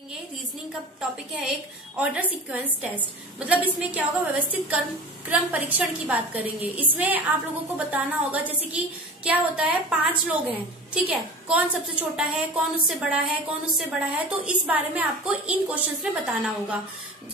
ये रीजनिंग का टॉपिक है एक ऑर्डर सीक्वेंस टेस्ट। मतलब इसमें क्या होगा, व्यवस्थित क्रम परीक्षण की बात करेंगे। इसमें आप लोगों को बताना होगा जैसे कि क्या होता है, 5 लोग हैं, ठीक है, कौन सबसे छोटा है, कौन उससे बड़ा है, कौन उससे बड़ा है, तो इस बारे में आपको इन क्वेश्चंस में बताना होगा।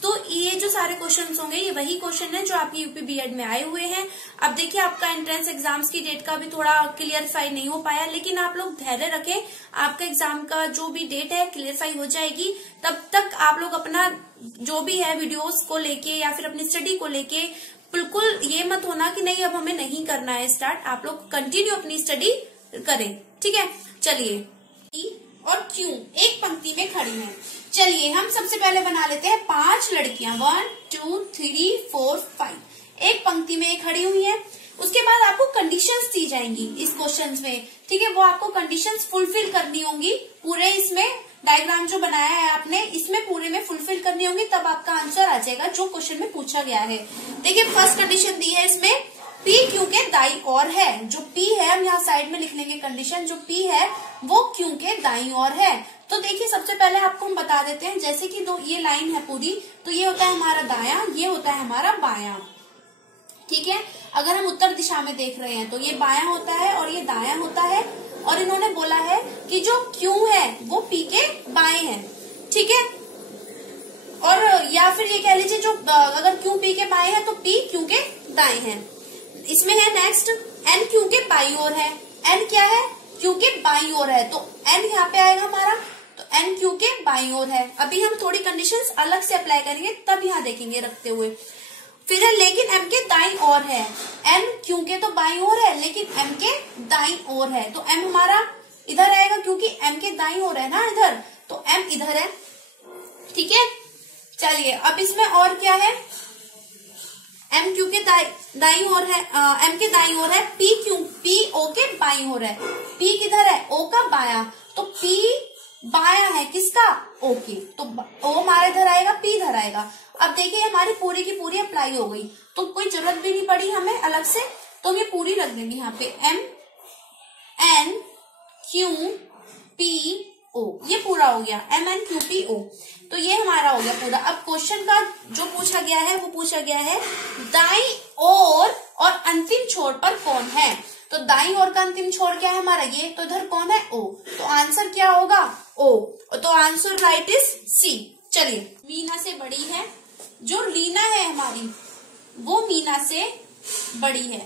तो ये जो सारे क्वेश्चंस होंगे ये वही क्वेश्चन है जो आपके यूपी बीएड में आए हुए हैं। अब देखिए आपका एंट्रेंस एग्जाम्स की डेट का भी थोड़ा क्लियरफाई नहीं हो पाया, लेकिन आप लोग धैर्य रखें, आपका एग्जाम का जो भी डेट है क्लियरफाई हो जाएगी। तब तक आप लोग अपना जो भी है वीडियोस को लेके या फिर अपनी स्टडी को लेके बिल्कुल ये मत होना कि नहीं अब हमें नहीं करना है स्टार्ट, आप लोग कंटिन्यू अपनी स्टडी करें, ठीक है। चलिए, P और Q एक पंक्ति में खड़ी हैं। चलिए हम सबसे पहले बना लेते हैं 5 लड़कियां, 1 2 3 4 5 एक पंक्ति में खड़ी हुई हैं। उसके बाद आपको कंडीशंस दी जाएंगी इस क्वेश्चंस में, ठीक है, वो आपको कंडीशंस फुलफिल करनी होंगी। पूरे इसमें डायग्राम जो बनाया है आपने इसमें पूरे में फुलफिल करनी होंगी, तब आपका आंसर आ जाएगा जो क्वेश्चन में पूछा गया है। देखिए फर्स्ट कंडीशन दी है इसमें, P Q के दाईं ओर है। जो P है हम यहाँ साइड में लिख लेंगे कंडीशन, जो P है वो Q के दाईं ओर है। तो देखिए सबसे पहले आपको हम बता देते हैं, जैसे कि दो ये लाइन है पूरी, तो ये होता है हमारा दायां, ये होता है हमारा बायां, ठीक है। अगर हम उत्तर दिशा में देख रहे हैं तो ये बायां होता है और ये दायां होता है, और इन्होंने बोला है कि जो Q है वो P के बाएं है, ठीक है। और या फिर ये कह लीजिए जो अगर Q P के बाएं है तो P Q के दाएं है। इसमें है नेक्स्ट N Q के बाईं ओर है। N क्या है, Q के बाईं ओर है, तो N यहाँ पे आएगा हमारा, तो N Q के बाईं ओर है। अभी हम थोड़ी कंडीशंस अलग से अप्लाई करेंगे तब यहाँ देखेंगे रखते हुए। फिर है लेकिन M के दाईं ओर है। N Q के तो बाईं ओर है लेकिन M के दाईं ओर है, तो M हमारा इधर आएगा क्योंकि M के दाईं ओर है ना इधर, तो M इधर है, ठीक है। चलिए अब इसमें और क्या है, M Q के दाईं ओर है, M के दाईं ओर है, P O के बाईं ओर है। P किधर है, O का बायां, तो P बायां है किसका, O के, तो O हमारे इधर आएगा, P इधर आएगा। अब देखिए हमारी पूरी की पूरी अप्लाई हो गई, तो कोई जरूरत भी नहीं पड़ी हमें अलग से, तो हम ये पूरी रख देंगे यहाँ पे M N Q P O, ये पूरा हो गया M N Q P O, तो ये हमारा हो गया पूरा। अब क्वेश्चन का जो पूछा गया है वो पूछा गया है दाईं ओर और अंतिम छोर पर कौन है। तो दाईं ओर का अंतिम छोर क्या है हमारा, ये तो इधर कौन है, O, तो आंसर क्या होगा O, तो आंसर राइट इज C। चलिए मीना से बड़ी है, जो लीना है हमारी वो मीना से बड़ी है,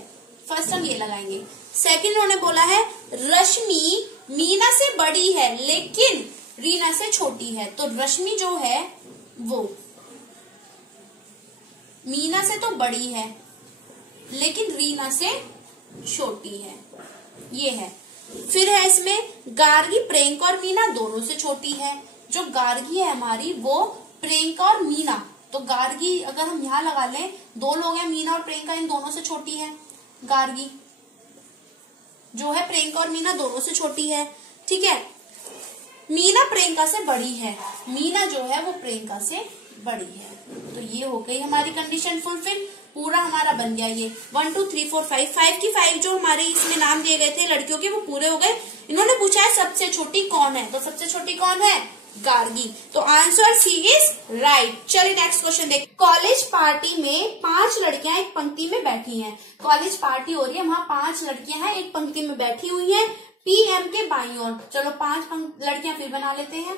फर्स्ट हम ये लगाएंगे। सेकंड उन्होंने बोला है रश्मि मीना से बड़ी है लेकिन रीना से छोटी है, तो रश्मि जो है वो मीना से तो बड़ी है लेकिन रीना से छोटी है, ये है। फिर है इसमें गार्गी प्रियंका और मीना दोनों से छोटी है। जो गार्गी है हमारी वो प्रियंका और मीना, तो गार्गी अगर हम यहाँ लगा लें, 2 लोग हैं मीना और प्रियंका, इन दोनों से छोटी है। गार्गी जो है प्रियंका और मीना दोनों से छोटी है, ठीक है। मीना प्रियंका से बड़ी है, मीना जो है वो प्रियंका से बड़ी है, तो ये हो गई हमारी कंडीशन फुलफिल, पूरा हमारा बन गया ये 1 2 3 4 5 की 5 जो हमारे इसमें नाम दिए गए थे लड़कियों के वो पूरे हो गए। इन्होंने पूछा है सबसे छोटी कौन है, तो सबसे छोटी कौन है, गार्गी, तो आंसर सी इज राइट। चलिए नेक्स्ट क्वेश्चन देख। कॉलेज पार्टी में 5 लड़कियां एक पंक्ति में बैठी हैं। कॉलेज पार्टी हो रही है, वहां 5 लड़कियां हैं एक पंक्ति में बैठी हुई हैं, P M के बाईं ओर। चलो 5 लड़कियां फिर बना लेते हैं।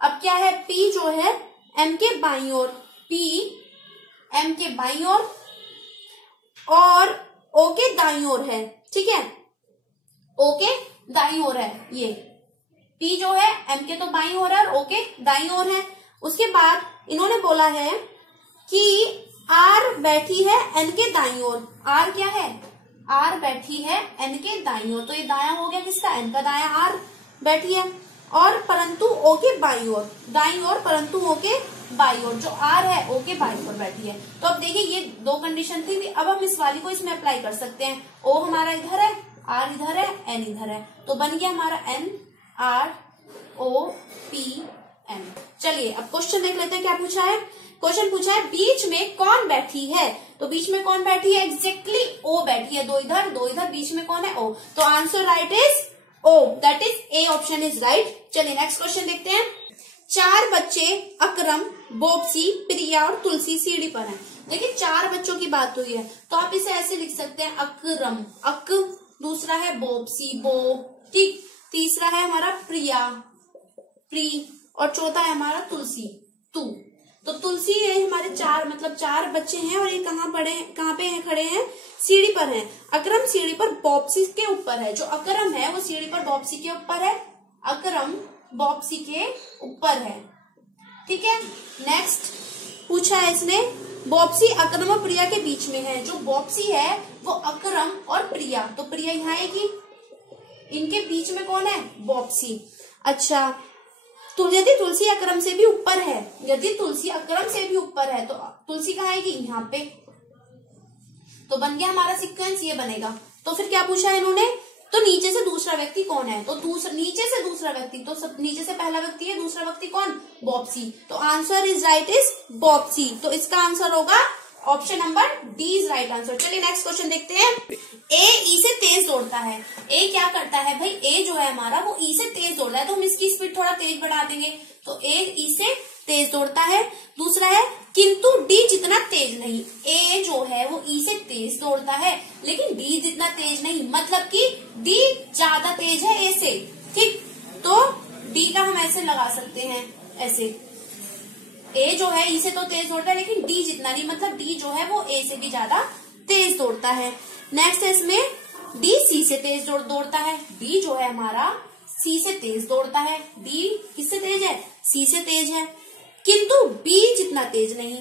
अब क्या है, P जो है M के बाईं ओर, P M के बाईं ओर और O के दाईं ओर है, ठीक है, O के दाईं ओर है। ये P जो है M के तो बाईं ओर है और O के दाईं ओर है। उसके बाद इन्होंने बोला है कि R बैठी है N के दाईं ओर। R क्या है, R बैठी है N के दाईं ओर, तो ये दायां हो गया किसका, N का दायां, R बैठी है, और परंतु O के बाईं ओर, दाईं ओर परंतु O के बाईं ओर, जो R है O के बाईं ओर बैठी है। तो अब देखिए ये 2 कंडीशन थी, अब हम इस वाली को इसमें अप्लाई कर सकते हैं। O हमारा इधर है, R इधर है, N इधर है, तो बन गया हमारा N R O P M। चलिए अब क्वेश्चन देख लेते हैं क्या पूछा है। क्वेश्चन पूछा है बीच में कौन बैठी है, तो बीच में कौन बैठी है, एग्जैक्टली O बैठी है, 2 इधर 2 इधर, बीच में कौन है O, तो answer right is O, that is A option is right. चलिए नेक्स्ट क्वेश्चन देखते हैं। 4 बच्चे अकरम, बॉप्सी, प्रिया और तुलसी सीढ़ी पर हैं। देखिए 4 बच्चों की बात हुई है तो आप इसे ऐसे लिख सकते हैं, अकरम अक, दूसरा है बॉप्सी बो, ठीक, तीसरा है हमारा प्रिया प्री, और चौथा है हमारा तुलसी तू। तो तुलसी है हमारे 4 मतलब 4 बच्चे हैं और ये कहाँ पे हैं खड़े हैं, सीढ़ी पर हैं। अकरम सीढ़ी पर बॉप्सी के ऊपर है, जो अकरम है वो सीढ़ी पर बॉप्सी के ऊपर है, अकरम बॉप्सी के ऊपर है, ठीक है। नेक्स्ट पूछा है इसने, बॉप्सी अकरम और प्रिया के बीच में है। जो बॉप्सी है वो अकरम और प्रिया, तो प्रिया यहाँ आएगी, इनके बीच में कौन है, बॉप्सी। अच्छा, तो यदि तुलसी अकरम से भी ऊपर है, यदि तुलसी अकरम से भी ऊपर है तो तुलसी कहाँ आएगी, यहाँ पे। तो बन गया हमारा सीक्वेंस, ये बनेगा। तो फिर क्या पूछा है इन्होंने, तो नीचे से दूसरा व्यक्ति कौन है, तो नीचे से दूसरा व्यक्ति, तो सब नीचे से पहला व्यक्ति है, दूसरा व्यक्ति कौन, बॉप्सी। तो आंसर इज राइट इज बॉप्सी। तो इसका आंसर होगा option number D is right answer. चलिए नेक्स्ट क्वेश्चन देखते हैं। ए ई से तेज दौड़ता है। ए क्या करता है भाई, ए जो है हमारा वो ई से तेज दौड़ रहा है, तो हम इसकी स्पीड थोड़ा तेज बढ़ा देंगे, तो ए ई से तेज दौड़ता है। दूसरा है किंतु डी जितना तेज नहीं। ए जो है वो ई से तेज दौड़ता है लेकिन डी जितना तेज नहीं, मतलब कि डी ज्यादा तेज है ए से, ठीक। तो डी का हम ऐसे लगा सकते हैं, ऐसे ए जो है ई से तो तेज दौड़ता है लेकिन डी जितना नहीं, मतलब डी जो है वो ए से भी ज्यादा तेज दौड़ता है। नेक्स्ट है इसमें डी सी से तेज दौड़ता है। डी जो है हमारा सी से तेज दौड़ता है। डी किससे तेज है, सी से तेज है, किंतु बी जितना तेज नहीं।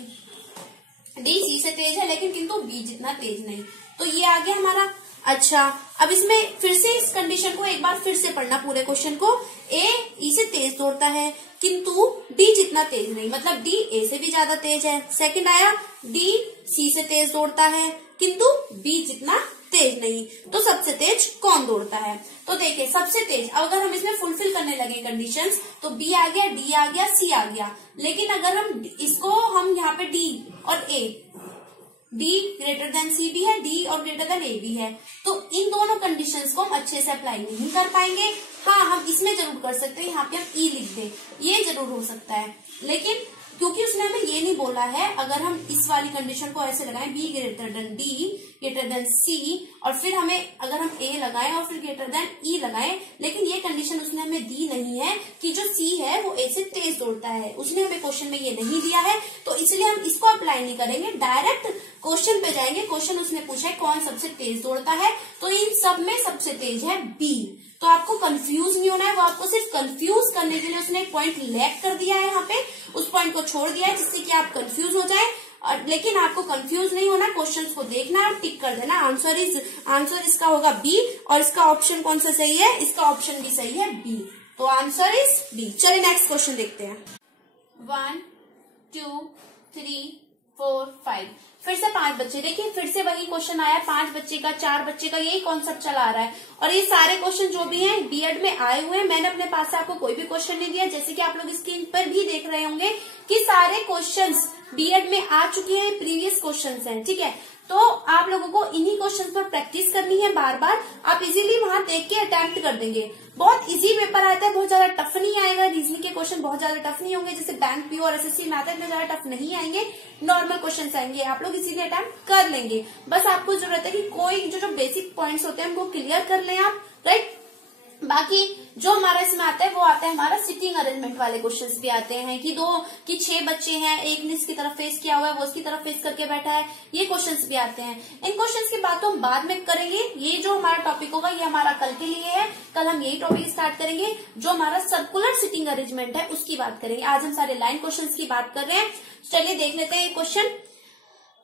डी सी से तेज है लेकिन किंतु बी जितना तेज नहीं, तो ये आ गया हमारा। अच्छा, अब इसमें फिर से इस कंडीशन को एक बार फिर से पढ़ना, पूरे क्वेश्चन को। ए ई से तेज दौड़ता है किंतु डी जितना तेज नहीं, मतलब डी ए से भी ज्यादा तेज है। सेकंड आया डी सी से तेज दौड़ता है किंतु बी जितना तेज नहीं, तो सबसे तेज कौन दौड़ता है। तो देखिए सबसे तेज, अगर हम इसमें फुलफिल करने लगे कंडीशंस, तो बी आ गया, डी आ गया, सी आ गया। लेकिन अगर हम यहाँ पे डी और ए, डी ग्रेटर देन सी भी है, डी और ग्रेटर देन ए भी है, तो इन दोनों कंडीशंस को हम अच्छे से अप्लाई नहीं कर पाएंगे। हाँ, हम इसमें जरूर कर सकते हैं, यहाँ पे हम ई लिख दें, ये जरूर हो सकता है। लेकिन क्योंकि उसने हमें ये नहीं बोला है, अगर हम इस वाली कंडीशन को ऐसे लगाएं, B greater than D greater than C, और फिर हमें अगर हम ए लगाएं और फिर ग्रेटर देन ई लगाएं, लेकिन ये कंडीशन उसने हमें दी नहीं है कि जो सी है वो ए से तेज दौड़ता है, उसने हमें क्वेश्चन में ये नहीं दिया है, तो इसलिए हम इसको अप्लाई नहीं करेंगे, डायरेक्ट क्वेश्चन पे जाएंगे। क्वेश्चन उसने पूछा है कौन सबसे तेज दौड़ता है, तो इन सब में सबसे तेज है बी। तो आपको कंफ्यूज नहीं होना है, वो आपको सिर्फ कंफ्यूज करने के लिए उसने एक पॉइंट लैग कर दिया है, यहाँ पे उस पॉइंट को छोड़ दिया है जिससे कि आप कंफ्यूज हो जाए। लेकिन आपको कंफ्यूज नहीं होना, क्वेश्चंस को देखना और टिक कर देना। आंसर इसका होगा बी, और इसका ऑप्शन कौन सा सही है, इसका ऑप्शन भी सही है बी, तो आंसर इज बी। चलिए नेक्स्ट क्वेश्चन देखते हैं। 1 2 3 4 5, फिर से 5 बच्चे। देखिए फिर से वही क्वेश्चन आया, 5 बच्चे का 4 बच्चे का, यही कॉन्सेप्ट चला आ रहा है। और ये सारे क्वेश्चन जो भी हैं बीएड में आए हुए हैं, मैंने अपने पास से आपको कोई भी क्वेश्चन नहीं दिया, जैसे कि आप लोग स्क्रीन पर भी देख रहे होंगे कि सारे क्वेश्चंस बीएड में आ चुके हैं, प्रीवियस क्वेश्चंस हैं, ठीक है। तो आप लोगों को इन्हीं क्वेश्चंस पर प्रैक्टिस करनी है बार बार, आप इजीली वहां देख के अटेम्प्ट कर देंगे। बहुत इजी पेपर आता है, बहुत ज्यादा टफ नहीं आएगा, रीजनिंग के क्वेश्चन बहुत ज्यादा टफ नहीं होंगे, जैसे बैंक पीओ और एसएससी में आता है, इतने ज्यादा टफ नहीं आएंगे, नॉर्मल क्वेश्चन आएंगे, आप लोग इजीली अटेम्प्ट कर लेंगे। बस आपको जरूरत है कि कोई जो बेसिक पॉइंट्स होते हैं उनको क्लियर कर लें आप, राइट। बाकी जो हमारा इसमें आता है वो आता है हमारा सिटिंग अरेंजमेंट वाले क्वेश्चंस भी आते हैं कि 6 बच्चे हैं, एक ने इसकी तरफ फेस किया हुआ है, वो इसकी तरफ फेस करके बैठा है, ये क्वेश्चंस भी आते हैं। इन क्वेश्चंस की बात तो हम बाद में करेंगे, ये जो हमारा टॉपिक होगा ये हमारा कल के लिए है, कल हम यही टॉपिक स्टार्ट करेंगे, जो हमारा सर्कुलर सिटिंग अरेंजमेंट है उसकी बात करेंगे। आज हम सारे लाइन क्वेश्चन की बात कर रहे हैं। चलिए देख लेते हैं ये क्वेश्चन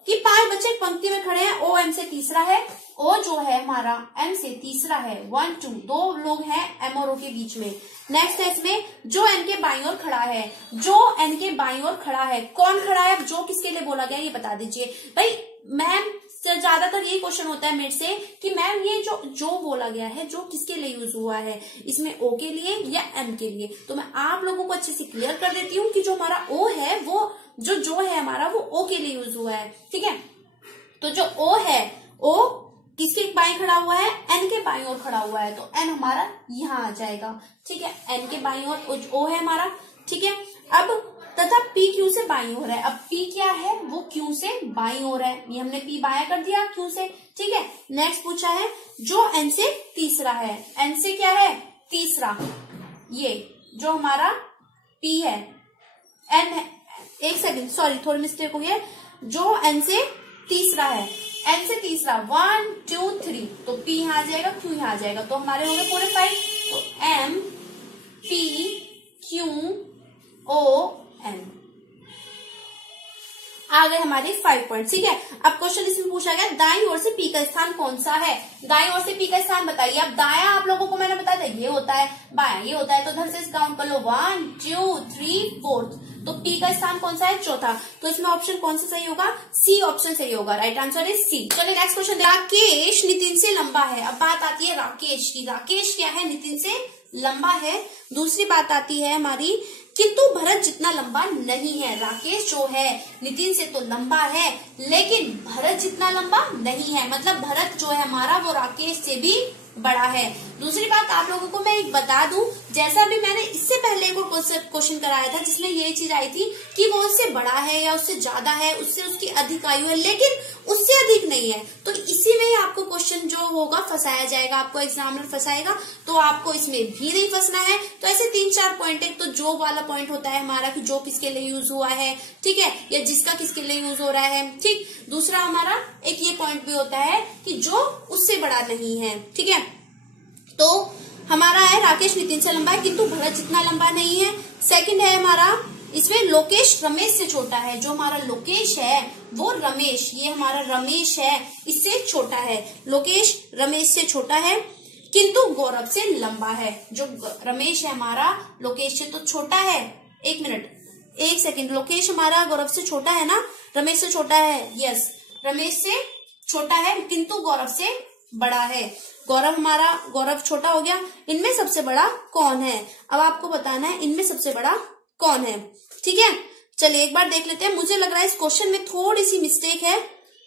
कि 5 बच्चे एक पंक्ति में खड़े हैं, ओ एम से तीसरा है, ओ जो है हमारा एम से तीसरा है, 1 2 दो लोग हैं एम और ओ के बीच में। नेक्स्ट है इसमें जो एन के बाईं ओर खड़ा है, जो एन के बाईं ओर खड़ा है, कौन खड़ा है, जो किसके लिए बोला गया ये बता दीजिए। भाई मैम ज्यादातर ये क्वेश्चन होता है मेरे से कि मैम ये जो बोला गया है जो किसके लिए यूज हुआ है, इसमें ओ के लिए या एम के लिए। तो मैं आप लोगों को अच्छे से क्लियर कर देती हूँ कि जो हमारा ओ है वो जो है हमारा वो ओ के लिए यूज हुआ है, ठीक है। तो जो ओ है, ओ किसके बाईं खड़ा हुआ है, एन के बाईं ओर खड़ा हुआ है, तो एन हमारा यहाँ आ जाएगा, ठीक है। एन के बाईं ओर ओ है हमारा, ठीक है। अब तथा P Q से बाईं ओर है। अब P क्या है, वो Q से बाईं ओर है, ये हमने P बाया कर दिया Q से, ठीक है। नेक्स्ट पूछा है जो N से तीसरा है, N से क्या है तीसरा, ये जो हमारा P है, N है, एक सेकंड सॉरी थोड़ी मिस्टेक हो गया, जो N से तीसरा है, N से तीसरा 1 2 3, तो P यहाँ आ जाएगा, Q यहाँ आ जाएगा, तो हमारे हो गए पूरे 5। तो M P Q O N आ गए हमारे 5 पॉइंट, ठीक है। अब क्वेश्चन इसमें पूछा गया दाईं ओर से P का स्थान कौन सा है, दाईं ओर से P का स्थान बताइए। अब दाया आप लोगों को मैंने बताया था ये होता है, बाया ये होता है, तो इधर से काउंट कर लो 1 2 3 4, तो P का स्थान कौन सा है चौथा, तो इसमें ऑप्शन कौन सा सही होगा, सी ऑप्शन सही होगा, राइट आंसर इज सी। चलिए नेक्स्ट क्वेश्चन, राकेश नितिन से लंबा है। अब बात आती है राकेश की, राकेश क्या है नितिन से लंबा है। दूसरी बात आती है हमारी किंतु भरत जितना लंबा नहीं है। राकेश जो है नितिन से तो लंबा है, लेकिन भरत जितना लंबा नहीं है, मतलब भरत जो है हमारा वो राकेश से भी बड़ा है। दूसरी बात आप लोगों को मैं एक बता दूं, जैसा भी मैंने इससे पहले एक क्वेश्चन कराया था जिसमें ये चीज आई थी कि वो उससे बड़ा है या उससे ज्यादा है, उससे उसकी अधिक आयु है, लेकिन उससे अधिक नहीं है, तो इसी में ही आपको क्वेश्चन जो होगा फंसाया जाएगा, आपको एग्जामिनर फंसाएगा, तो आपको इसमें भी नहीं फंसना है। तो ऐसे 3-4 पॉइंट, एक तो जो वाला पॉइंट होता है हमारा कि जो किसके लिए यूज हुआ है, ठीक है, या जिसका किसके लिए यूज हो रहा है, ठीक। दूसरा हमारा एक ये पॉइंट भी होता है कि जो उससे बड़ा नहीं है, ठीक है। तो हमारा है राकेश नितिन से लंबा है किंतु भरत जितना लंबा नहीं है। सेकंड है हमारा इसमें लोकेश रमेश से छोटा है, जो हमारा लोकेश है वो रमेश, ये हमारा रमेश है इससे छोटा है, लोकेश रमेश से छोटा है किंतु गौरव से लंबा है। जो रमेश है हमारा लोकेश से तो छोटा है, एक मिनट एक सेकंड, लोकेश हमारा गौरव से छोटा है ना, रमेश से छोटा है, यस रमेश से छोटा है किंतु गौरव से बड़ा है। गौरव छोटा हो गया, इनमें सबसे बड़ा कौन है, अब आपको बताना है इनमें सबसे बड़ा कौन है, ठीक है। चलिए एक बार देख लेते हैं, मुझे लग रहा है इस क्वेश्चन में थोड़ी सी मिस्टेक है,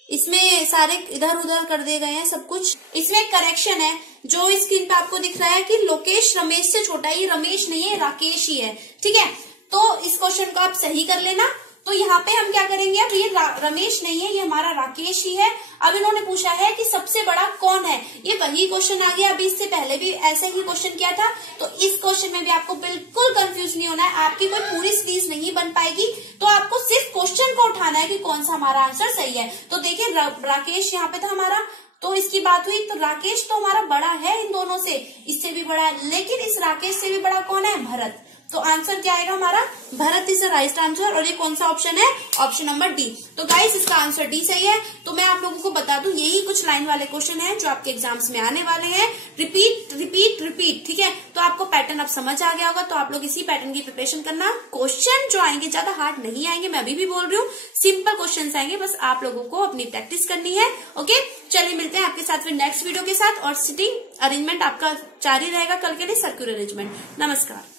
इसमें सारे इधर उधर कर दिए गए हैं सब कुछ। इसमें करेक्शन है, जो स्क्रीन पे आपको दिख रहा है कि लोकेश रमेश से छोटा है, ये रमेश नहीं है राकेश ही है, ठीक है। तो इस क्वेश्चन को आप सही कर लेना। तो यहाँ पे हम क्या करेंगे, अब ये रमेश नहीं है, ये हमारा राकेश ही है। अब इन्होंने पूछा है कि सबसे बड़ा कौन है, ये वही क्वेश्चन आ गया, अभी इससे पहले भी ऐसे ही क्वेश्चन किया था, तो इस क्वेश्चन में भी आपको बिल्कुल कंफ्यूज नहीं होना है, आपकी कोई पूरी सीरीज नहीं बन पाएगी, तो आपको सिर्फ क्वेश्चन को उठाना है कि कौन सा हमारा आंसर सही है। तो देखिये राकेश यहाँ पे था हमारा, तो इसकी बात हुई, तो राकेश तो हमारा बड़ा है इन दोनों से, इससे भी बड़ा है, लेकिन इस राकेश से भी बड़ा कौन है, भरत। तो आंसर क्या आएगा हमारा, Bharat is the right answer. और ये कौन सा ऑप्शन है, ऑप्शन नंबर डी। तो गाइस इसका आंसर डी सही है। तो मैं आप लोगों को बता दूं, यही कुछ लाइन वाले क्वेश्चन हैं जो आपके एग्जाम्स में आने वाले हैं, रिपीट रिपीट रिपीट, ठीक है। तो आपको पैटर्न अब समझ आ गया होगा, तो आप लोग इसी पैटर्न की प्रिपरेशन करना। क्वेश्चन जो आएंगे ज्यादा हार्ड नहीं आएंगे, मैं अभी भी बोल रही हूँ, सिंपल क्वेश्चन आएंगे, बस आप लोगों को अपनी प्रैक्टिस करनी है। ओके चलिए मिलते हैं आपके साथ फिर नेक्स्ट वीडियो के साथ, और सिटिंग अरेंजमेंट आपका जारी रहेगा कल के लिए, सर्कुलर अरेंजमेंट। नमस्कार।